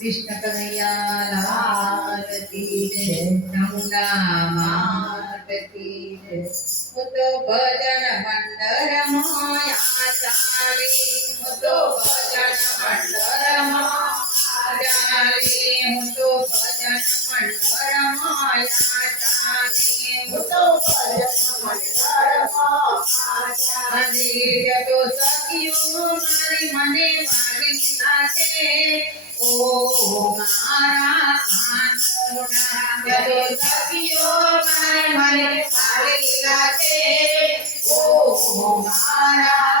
कृष्ण कन्हैया लाल की जय रमुना मात की जय मुत भजन मंडल माया चाली मुत भजन मंडल माया चाली मुत भजन मंडल माया चाली मुत भजन मंडल સખીઓ મારી મને ઓ મારા કાનોડા તો સખીઓ મને વાલી લાગે. ઓ મારા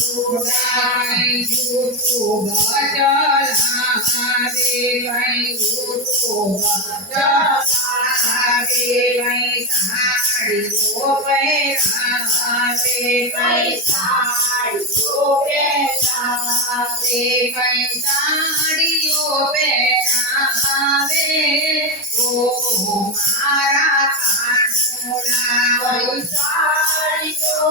કઈ જૂઠું ઓ મારા કાનુડા જો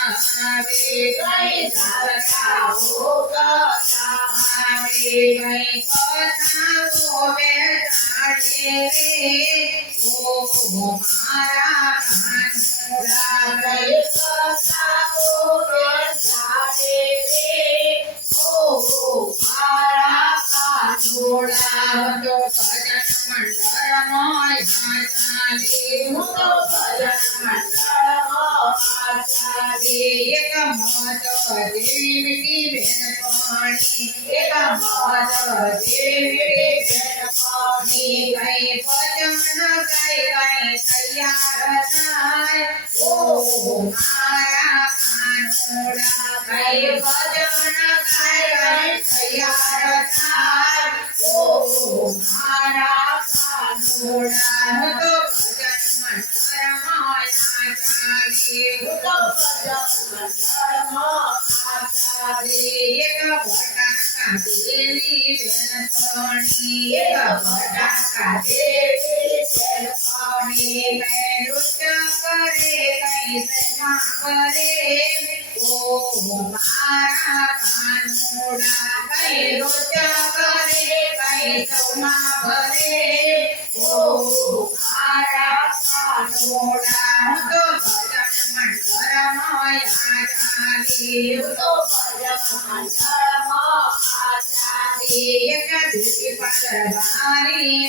કરાવે કઈ જત્રાઓ કરાવે કઈ કથાઓ બેસાડે રે ઓ મારા કાનુડા કઈ કાનુડા તો ભજન મંડળમાં ચાલે એક મત દેવી મીઠી બેન પાણી એક મત દેવી બેન પાણી કઈ ભજન કઈ કઈ તૈયાર થાય ઓ મારા કાનોડા કઈ ભજન કઈ કઈ તૈયાર થાય ઓ મારા કાનોડા મંડળમાં ચાલે એક બટાકા દેવી બેન પાણી એક બટાકા દેવી બેન પાણી કઈ નૃત્ય કરે કઈ સેવા કરે ઓ મારા કાનુડા કઈ નૃત્ય કરે કઈ હું તો ભજન મંડળમાં પાણી એક દૂધી પરવારી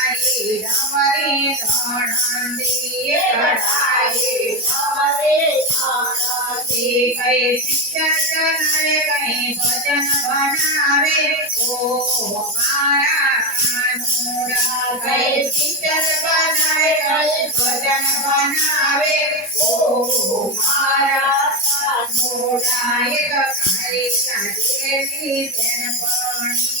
બનાવે ઓ મારા કાનુડા કઈ બનાવે કઈ ભજન બનાવે ઓ મારા કાનુડા એક કાળી બેન પાણી.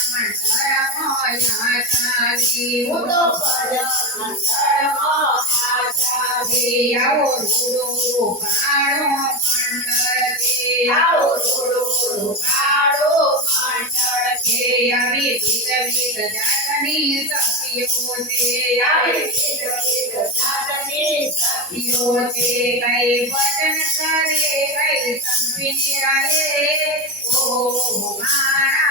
કઈ વચન કરે કઈ સંપીને રહે ઓ મારા